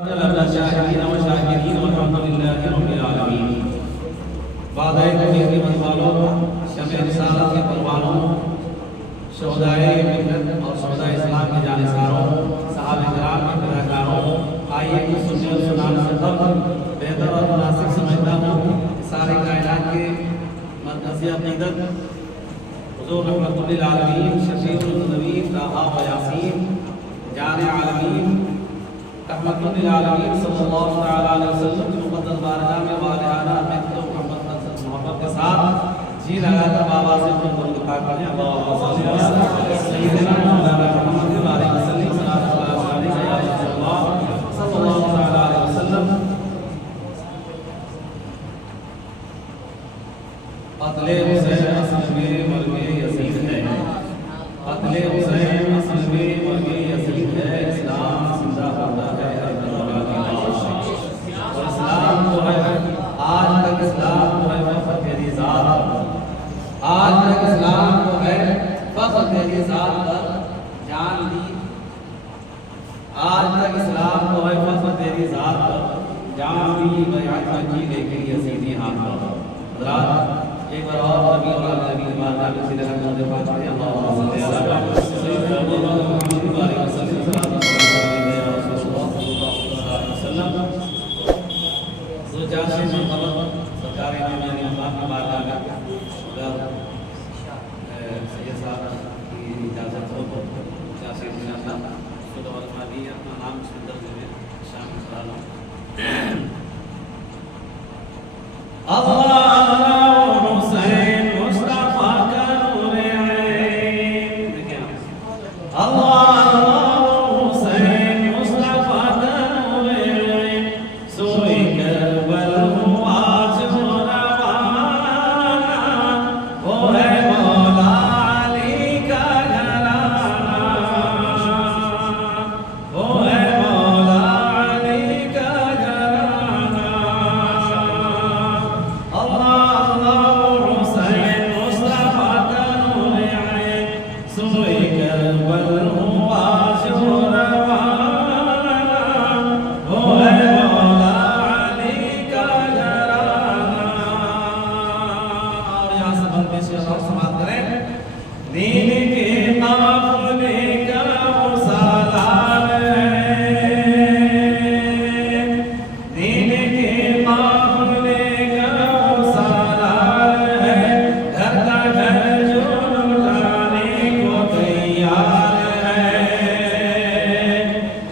شاہدین و شاکرین والحمدللہ رب العالمین۔ وعدہ توحید کے منوالوں، شمع رسالت کے پروانوں، شہدائے ملت اور شہدائے اسلام کے جانثاروں، صحابہ کرام کے فداکاروں، آئیے کہ سننے اور سنانے سے قبل بہتر اور مناسب سمجھتا ہوں کہ سارے کائنات کے مرکزی عقیدت حضور رحمت للعالمین شفیع النبی طٰہٰ و یاسین جان عالمین رحمت للعالمین صلی اللہ علیہ وسلم کی مقدس بارگاہ میں والہانہ محبت کے ساتھ جی لگا کر بابا سے اپنے دکھا کریں اللہم صلی اللہ علیہ وسلم سیدنا محمد علیہ وسلم صلی اللہ علیہ وسلم۔ قتل حسین اصل میں مرگ یزید ہے، قتل حسین اصل میں مرگ یزید ہے، اسلام زندہ ہوتا ہے اور اسلام جو ہے آج تک اسلام جو ہے فخر تیری ذات، آج تک اسلام جو ہے فخر تیری ذات پر جان دی، آج تک اسلام جو ہے فخر تیری ذات پر جان دی، بیعت کی لیکن یزیدی ہاتھ پر۔ حضرات ایک بار اور نبی اور نبی بارگاہ میں سیدھے رحمت اللہ پڑھیں اللہم صلی اللہ علیہ وسلم۔ دو چار سے مرتبہ سرکار امام علی اللہ کی بارگاہ میں اگر سید صاحب کی اجازت ہو تو چار سے انشاءاللہ خود اور مادی اپنا نام اس میں درج میں شامل کرا لوں۔ اللہ حسین مصطفیٰ کا نور عین، دیکھیں اللہ حسین مصطفیٰ کا نور عین، سوئے کربل ہوا آج روانہ، وہ ہے مولا علی کا گھرانہ، وہ ہے مولا علی کا گھرانہ۔ اللہ حسین مصطفیٰ کا نور عین، سوئے کربل ہوا آج روانہ، وہ ہے مولا علی کا گھرانہ۔ اور یہاں سے بند پیش کر اور سماعت کریں۔ دین کے قافلے کا وہ سالار ہے، دین کے قافلے کا وہ سالار ہے، گھر کا گھر جو لٹانے کو تیار ہے،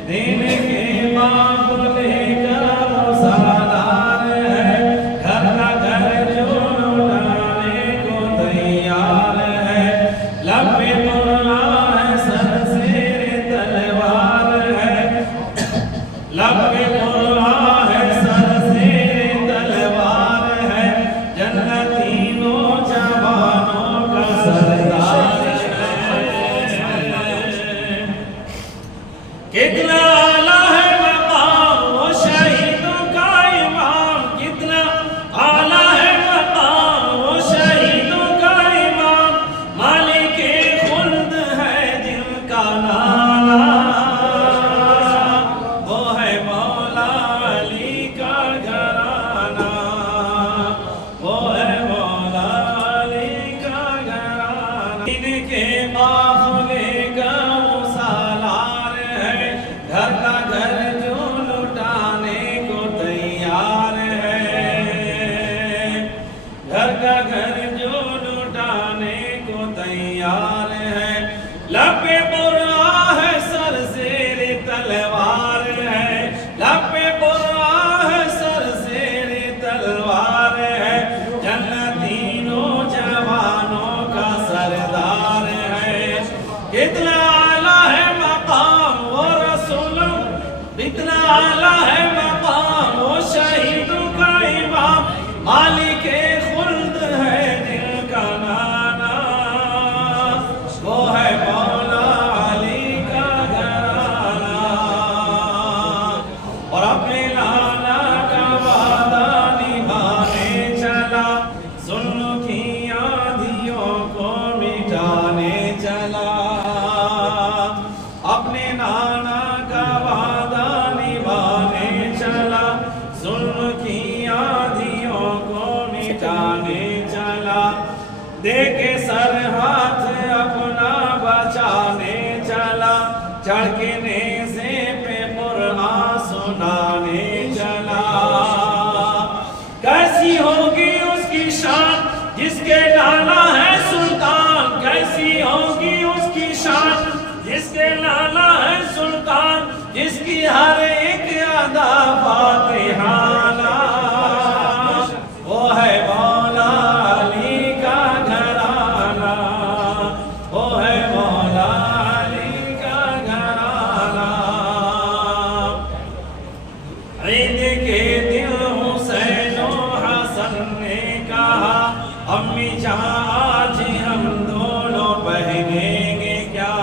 دین کے قافلے کا وہ سالار ہے، گھر کا گھر جو لٹانے کو تیار ہے، لب پہ قرآن ہے سر زیر تلوار ہے، لب پہ قرآن ہے سر زیر تلوار ہے، جنتی نوجوانوں کا سردار ہے۔ کتنا اعلیٰ ہے مقام وہ شہیدوں کا امام، کتنا اعلیٰ ہے مقام وہ شہیدوں کا امام، مالک خلد ہے جن کا نانا، وہ ہے مولا علی کا گھرانہ، وہ ہے مولا علی کا گھرانہ۔ دین کے قافلے کا وہ سالار ہے، گھر کا گھر جو لٹانے کو تیار ہے، گھر کا گھر جو لٹانے کو تیار ہے، لب پہ قرآن ہے سر زیر تلوار ہے، لب پہ قرآن ہے سر زیر تلوار ہے، جنتی نوجوانوں کا سردار ہے۔ کتنا اعلیٰ ہے مقام وہ رسولوں، کتنا اعلیٰ ہے مقام وہ شہیدوں کا امام، مالک خلد ہے دل کا نانا، وہ ہے مولا علی کا گھرانہ، اور اپنے لانا کا وعدہ نبھانے چلا، ظلم کی آندھیوں کو مٹانے چلا، اپنے نانا کا وعدہ نبھانے جس کے لالا ہے سلطان کیسی ہوگی اس کی شان، جس کے لالا ہے سلطان جس کی ہر ایک ادا فاتحانہ، وہ ہے مولا علی کا گھرانہ، وہ ہے مولا علی کا گھرانہ۔ عید کے دن حسین و حسن نے کہا امی جان آج ہم دونوں پہنیں گے کیا،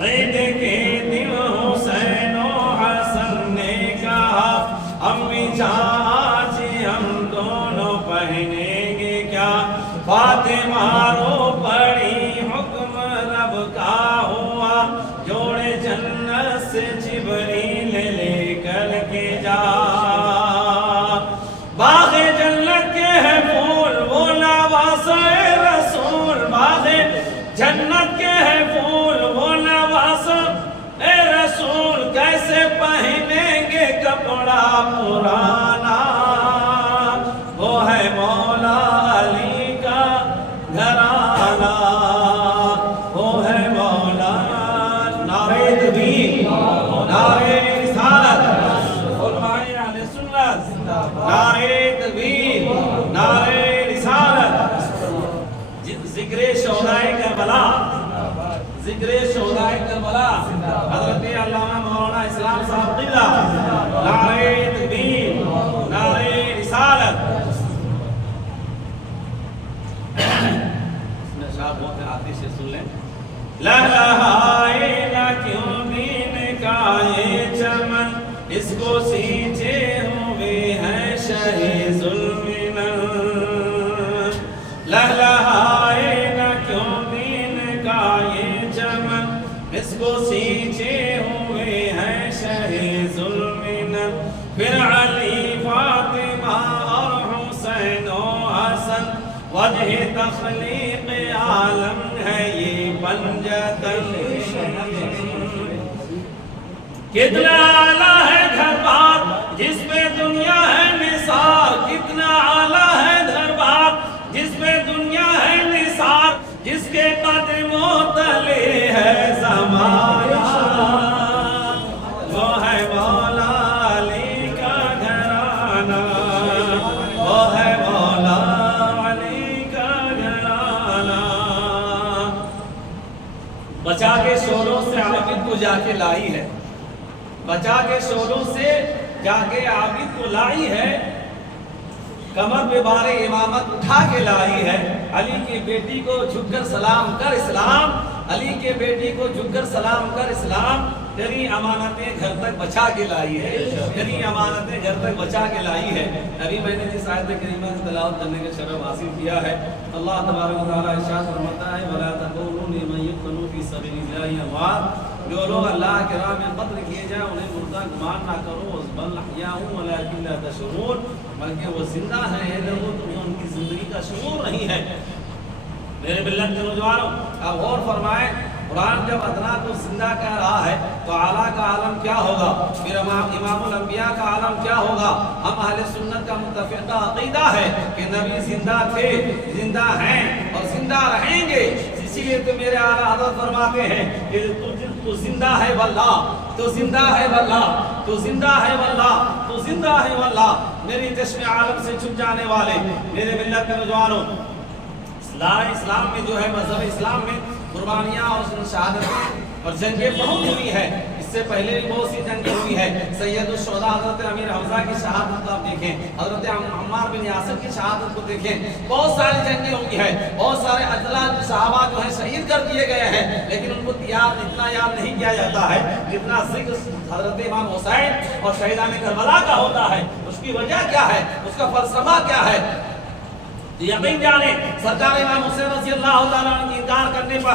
عید کے دن حسین و حسن نے کہا امی جان آج ہم دونوں پہنیں گے کیا، فاطمہ رو پڑی حکم رب کا ہوا جوڑے جنت سے جبریل لے کر کے جا، باغ جنت کے ہے پھول وہ نواسہ رسول، باغ جنت کے ہے پھول وہ نواسہ اے رسول، کیسے پہنیں گے کپڑا پرانا، وہ ہے مولا علی کا گھرانہ، وہ ہے مولا۔ نعرہ تکبیر، نعرہ رسالت، علماء اہل سنت، نعرہ تکبیر، نعرہ رسالت، ذکر شہدائے کربلا، ذکر شہدائے کربلا، حضرت علامہ مولانا اسلام صاحب قبلہ، نعرہ تکبیر، نعرہ رسالت۔ نشاب بہت آتش سے سن لیں۔ لہلہائے نہ کیوں دین کا یہ چمن، اس کو سینچے ہوئے ہیں شہ ظلم نن، لہلہائے نہ کیوں دین کا یہ چمن، اس کو سینچے ہوئے ہیں شہ ظلم نن، پھر علی فاطمہ اور حسین و حسن، وجہ تخلیق عالم ہے یہ پنجتن، کتنا اعلیٰ ہے گھر بار جس پہ دنیا ہے نثار، کتنا اعلیٰ ہے گھر بار جس پہ دنیا ہے نثار، جس کے قدموں تلے ہے زمانہ، وہ ہے مولا علی کا گھرانہ، وہ ہے مولا علی کا گھرانہ۔ بچا کے شوروں سے عابد کو جا کے لائی ہے، بچا کے شوروں سے جا کے عابد کو لائی ہے، کمر پہ بار امامت اٹھا کے لائی ہے، علی کی بیٹی کو جھک کر سلام کر اسلام، علی کے بیٹی کو جھک کر سلام کر اسلام، تیری امانتیں گھر تک بچا کے لائی ہے، تیری امانتیں گھر تک بچا کے لائی ہے۔ ابھی میں نے جس آیت کریمہ سے تلاوت کرنے کا شرف حاصل کیا ہے، اللہ تبارک و تعالیٰ ارشاد فرماتا ہے وَلَا تَقُولُوا لِمَن يُقْتَلُ فِي سَبِيلِ اللَّهِ أَمْوَاتٌ، جو لوگ اللہ کے راہ میں قتل کیے جائیں انہیں مردہ گمان نہ کرو، بل احیاء وَلَٰكِن لَا تَشْعُرُونَ، بلکہ وہ زندہ ہیں، اے لوگوں تمہیں ان کی زندگی کا شعور نہیں ہے۔ میرے ملت کے نوجوانوں آپ غور فرمائیں، قرآن جب ادنا کو زندہ کہہ رہا ہے تو اعلیٰ کا عالم کیا ہوگا، پھر امام الانبیاء کا عالم کیا ہوگا۔ ہم اہل سنت کا متفقہ عقیدہ ہے کہ نبی زندہ تھے، زندہ ہیں اور زندہ رہیں گے، اسی لیے تو میرے اعلیٰ حضرت فرماتے ہیں کہ تو زندہ ہے واللہ، تو زندہ ہے واللہ، تو زندہ ہے واللہ، تو زندہ ہے واللہ۔ میری چشم عالم سے چھپ جانے والے میرے ملت کے نوجوانوں، اسلام میں جو ہے مذہب اسلام میں قربانیاں اور شہادتیں اور جنگیں بہت ہوئی ہے، اس سے پہلے بھی بہت سی جنگیں ہوئی ہے۔ سید الشہداء حضرت امیر حمزہ کی شہادت آپ دیکھیں، حضرت عمار بن یاسر کی شہادت کو دیکھیں، بہت ساری جنگیں ہوئی ہے، بہت سارے اجلاء صحابہ جو ہیں شہید کر دیے گئے ہیں، لیکن ان کو اتنا یاد نہیں کیا جاتا ہے جتنا ذکر حضرت امام حسین اور شہیدان کربلا کا ہوتا ہے۔ اس کی وجہ کیا ہے، اس کا فلسفہ کیا ہے؟ یقین جانے سرکار امام حسین رضی اللہ تعالیٰ عنہ کی انکار کرنے پر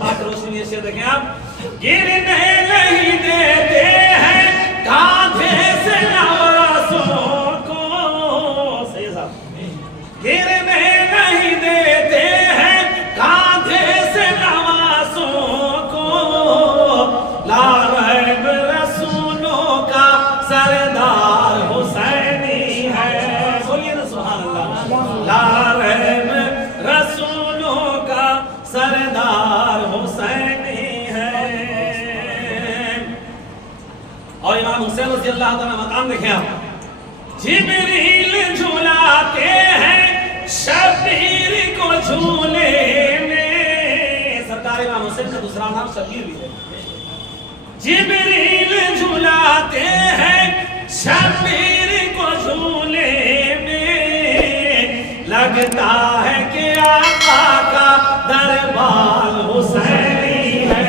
پاک روشنی میں شعر دیکھیں آپ، گرنے نہیں دیتے ہیں کاندھے سے نوازوں کو، صحیح صاحب، گرنے نہیں دیتے ہیں کاندھے سے نوازوں کو، لا ریب رسولوں کا سردار حسینی ہے، بولیے نا سبحان اللہ، لا ریب رسولوں کا سردار حسینی ہے۔ اور امام حسین رضی اللہ تعالیٰ مقام دیکھیں آپ، جبریل جھولاتے ہیں شبیر کو جھولے میں، سرکار امام حسین کا دوسرا نام شبیر بھی ہے، جبریل جھولاتے ہیں شبیر کو جھولے میں، لگتا ہے کہ آقا کا دربار حسینی ہے،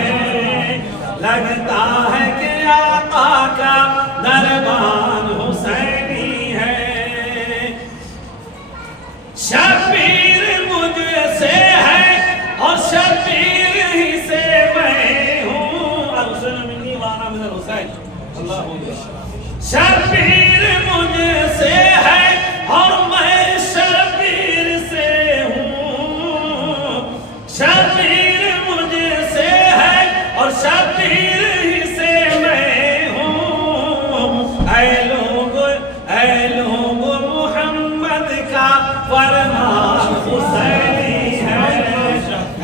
لگتا ہے کہ آقا کا دربار حسینی ہے، شبیر مجھ سے ہے اور شبیر ہی سے میں ہوں، الحسین منی وانا من الحسین، اللہ شبیر مجھ سے ہے اور میں شبیر سے ہوں، شبیر مجھ سے ہے اور شبیر ہی سے میں ہوں، اے لوگ محمد کا فرمان حسینی ہے،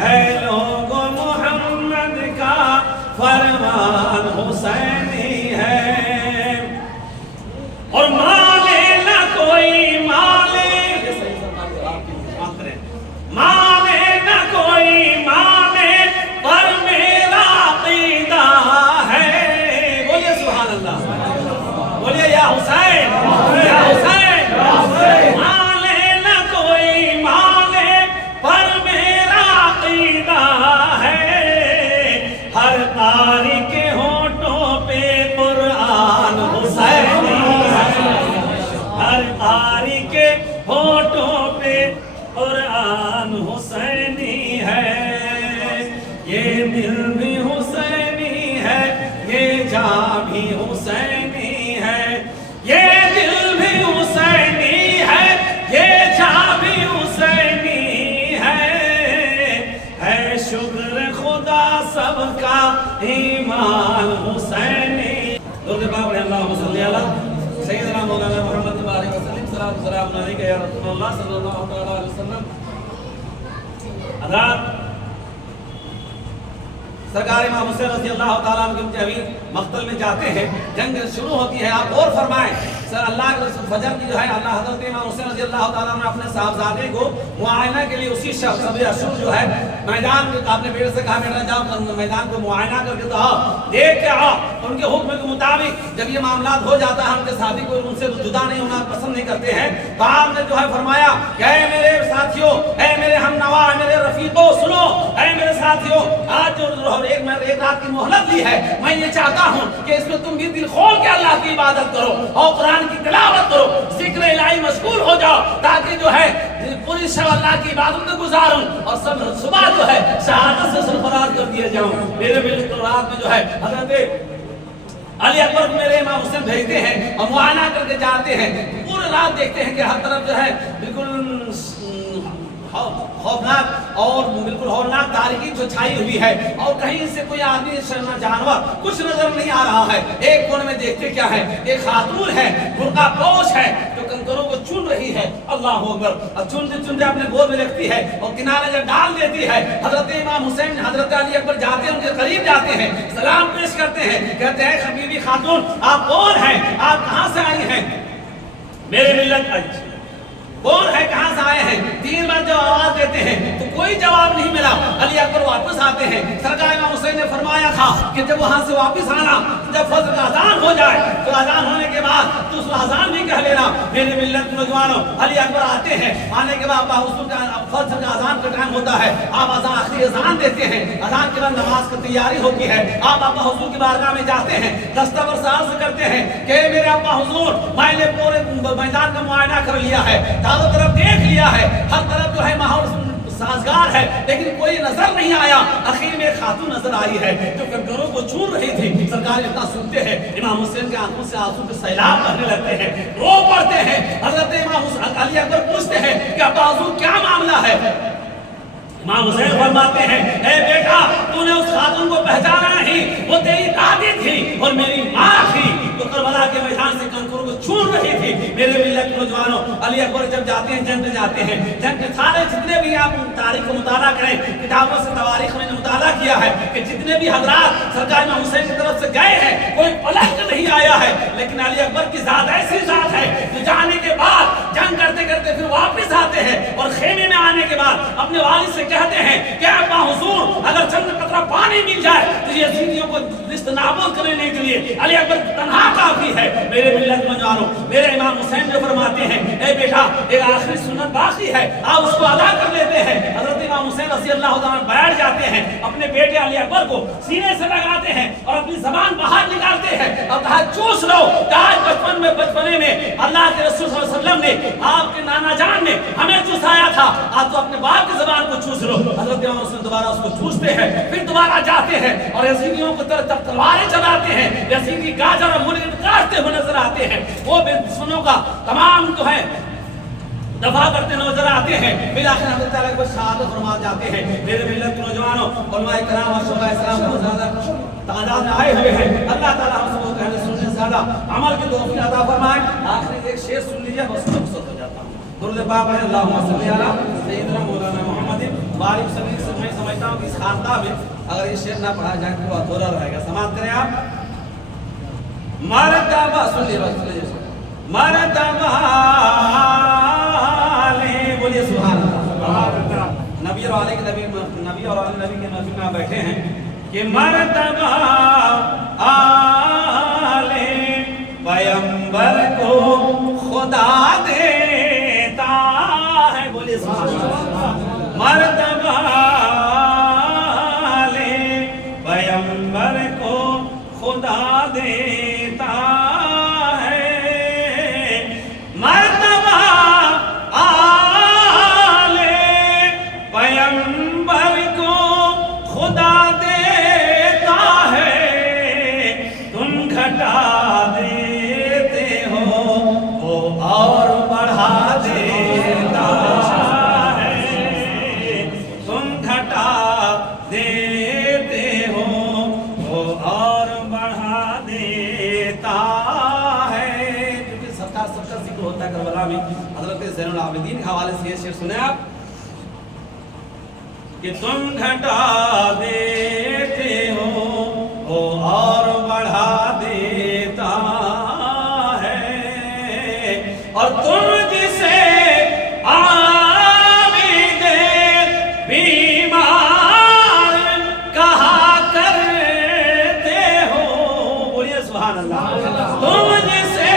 اے لوگ محمد کا فرمان حسینی ہے، اور مالے نہ کوئی مالے، مالے نہ کوئی مالے پر میرا عقیدہ ہے، بولیے سبحان اللہ، بولیے یا حسین، یا حسین، مالے نہ کوئی مالے پر میرا عقیدہ ہے، ہر قاری کے ہونٹوں پہ قرآن حسینی ہے، ہر قاری کے ہونٹوں پہ قرآن حسینی ہے، یہ دل بھی حسینی ہے، یہ جان بھی حسینی ہے، یہ دل بھی حسینی ہے، یہ جان بھی حسینی ہے شکر خدا سب کا ایمان حسینی۔ درود پاک پڑھیں، اللہم صلی علی سیدنا مولانا محمد وآلہ وسلم، صلاۃ و سلام علیک یا رسول اللہ صلی اللہ علیہ وسلم۔ حضرات، سرکار امام حسین رضی اللہ تعالیٰ عنہ کے ابھی مقتل میں جاتے ہیں، جنگ شروع ہوتی ہے، آپ اور فرمائیں اللہ کے رسول فجر کی جو ہے اللہ حضرت امام حسین رضی اللہ تعالیٰ عنہ اپنے صاحبزادے کو معائنہ کے لیے اسی شب اشور جو ہے میدان میں، آپ نے بیٹے سے کہا بیٹا جاؤ میدان کو معائنہ کر کے تو آؤ، دیکھ کے آؤ، ان کے حکم کے مطابق جب یہ معاملات ہو جاتا ہے، ان کے ساتھی کو ان سے جدا نہیں ہونا پسند نہیں کرتے ہیں، تو آپ نے جو ہے فرمایا کہ اے میرے ساتھیوں، اے میرے ہم نوا، اے میرے رفیقوں، سنو، اے میرے ساتھیوں، آج جو ایک رات کی مہلت لی ہے، میں یہ چاہتا ہوں کہ اس میں تم بھی دل کھول کے اللہ کی عبادت کرو اور قرآن کی تلاوت کرو، ذکر الہی مشغول ہو جاؤ، تاکہ جو ہے پوری شب اللہ کی عبادت میں گزاروں اور سب صبح جو ہے شہادت سے سرفراز کر دیے جاؤں۔ میرے رات میں جو ہے حضرت علی اکبر کو میرے امام حسین بھیجتے ہیں اور معائنہ کر کے جاتے ہیں، پورے رات دیکھتے ہیں کہ ہر طرف جو ہے بالکل خوفناک اور بالکل ہولناک تاریکی جو چھائی ہوئی ہے، اور کہیں سے کوئی آدمی شرما جانور کچھ نظر نہیں آ رہا ہے۔ ایک کونے میں دیکھتے کیا ہے، ایک خاتون ہے، برقع پوش ہے، جو کنکروں کو چن رہی ہے، اللہ اکبر، اور چنتے چنتے اپنے گود میں رکھتی ہے اور کنارے جب ڈال دیتی ہے۔ حضرت امام حسین حضرت علی اکبر جاتے ہیں، ان کے قریب جاتے ہیں، سلام پیش کرتے ہیں، کہتے ہیں حبیبی خاتون آپ کون ہیں، آپ کہاں سے آئی ہیں؟ میرے ملت کون ہے، کہاں سے آئے ہیں؟ 3 بار جب آواز دیتے ہیں تو کوئی جواب نہیں ملا، علی اکبر واپس آتے ہیں۔ سرکار امام حسین نے فرمایا تھا کہ جب وہاں سے واپس آنا، جب فجر کا اذان ہو جائے تو اذان ہونے کے بعد تو اس اذان بھی کہہ لینا۔ میرے ملت کے نوجوانوں، علی اکبر آتے ہیں، آنے کے بعد ابا حضور کا فجر کا اذان کا ٹائم ہوتا ہے، آپ اذان آخری اذان دیتے ہیں، اذان کے بعد نماز کی تیاری ہوتی ہے، آپ ابا حضور کی بارگاہ میں جاتے ہیں، دستبر سے عرض کرتے ہیں کہ میرے ابا حضور میں نے پورے میدان کا معائنہ کر لیا ہے، چاروں طرف دیکھ لیا ہے، ہر طرف جو ہے ماحول سازگار ہے لیکن کوئی نظر نہیں آیا. آخر میں ایک خاتون نظر آئی ہے جو کنکروں کو چون رہی تھی. سرکار اتنا سنتے ہیں امام حسین کے آنکھوں سے آنسو کے سیلاب بہنے لگتے ہیں, رو پڑتے ہیں. حضرت امام علی اکبر پوچھتے ہیں کہ ابا حضور کیا معاملہ ہے؟ امام حسین فرماتے ہیں اے بیٹا تو نے اس خاتون کو پہچانا نہیں, وہ تیری دادی تھی اور میری ماں تھی, تو کربلا کے میدان سے کنکروں کو چون رہی تھی. میرے ملت کے نوجوانوں, علی اکبر جب جاتے ہیں جنگ میں جاتے ہیں, جنگ کے سارے جتنے بھی آپ تاریخ کو مطالعہ کریں, کتابوں سے تواریخ میں نے مطالعہ کیا ہے کہ جتنے بھی حضرات سرکار امام حسین کی طرف سے گئے ہیں کوئی پلٹ نہیں آیا ہے, لیکن علی اکبر کی ذات ایسی ذات ہے جو جانے کے بعد جنگ کرتے کرتے پھر واپس آتے ہیں اور خیمے میں آنے کے بعد اپنے والد سے کہتے ہیں کہ ابا حضور اگر چند قطرہ پانی مل جائے تو یزیدیوں کو نست نابود کرنے کے لیے علی اکبر تنہا کافی ہے. میرے ملت نوجوانوں, میرے امام حسین جو فرماتے ہیں اے بیٹا ایک آخری سنت باقی ہے, آپ اس کو ادا کر لیتے ہیں. حضرت امام حسین رضی اللہ تعالیٰ بیٹھ جاتے ہیں, اپنے بیٹے علی اکبر کو سینے سے لگاتے ہیں اور اپنی زبان باہر نکالتے ہیں اور کہا چوس لو. آج بچپنے میں اللہ کے رسول صلی اللہ علیہ وسلم نے آپ کے نانا جان نے ہمیں چوسایا تھا, آپ تو اپنے باپ کی زبان کو چوس لو. حضرت امام حسین دوبارہ اس کو چوستے ہیں, پھر دوبارہ جاتے ہیں اور یزیدیوں کو تلواریں چلاتے ہیں. یزیدی گاجر اور ملک کاٹتے ہوئے نظر آتے ہیں, وہ دشمنوں کا تمام جو ہے دفاع کرتے نظر آتے ہیں. بالآخر حضرت تعالیٰ کو شہادت فرما جاتے ہیں. میرے ملت کے نوجوانوں, علماء کرام اور شہداء اسلام بہت زیادہ تعداد میں آئے ہوئے ہیں. اللہ تعالیٰ ہم سب کو کہنے سننے سے زیادہ عمل کی توفیق عطا فرمائے. آخری ایک شعر سن لیجیے, بس مقصد ہو جاتا ہوں. درود پاک ہے اللہم صلی علی سیدنا مولانا محمد وآلہ وسلم. میں سمجھتا ہوں کہ اس خاندان میں اگر یہ شعر نہ پڑھا جائے تو ادھورا رہے گا. سماعت کریں آپ. مرتبہ سن لیجیے, بس مرتبہ بولیے سبحان اللہ. نبی اور علیہ کے نبی اور علیہ نبی کے محفل میں بیٹھے ہیں کہ مرتبہ آلے پیغمبر کو خدا دیتا ہے. بولیے سبحان اللہ. مرتبہ آلے پیغمبر کو خدا دیتا ہے. مرتبہ پیغمبر کو خدا دیتا ہے, تم گھٹا دیتے ہو وہ اور بڑھا دیتا ہے. تم گھٹا دیتے ہو وہ اور بڑھا دیتا ہے. کیونکہ سب کا ذکر ہوتا ہے کربلا میں. حضرت زین العابدین کے حوالے سے یہ شعر سنیں آپ کہ تم گھٹا دیتے ہو وہ اور بڑھا دیتا ہے, اور تم جسے عابد بیمار کہا کرتے ہو. بولیے سبحان اللہ. تم جسے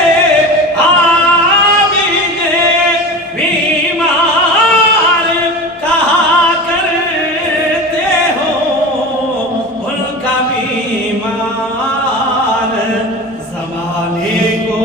زمانے کو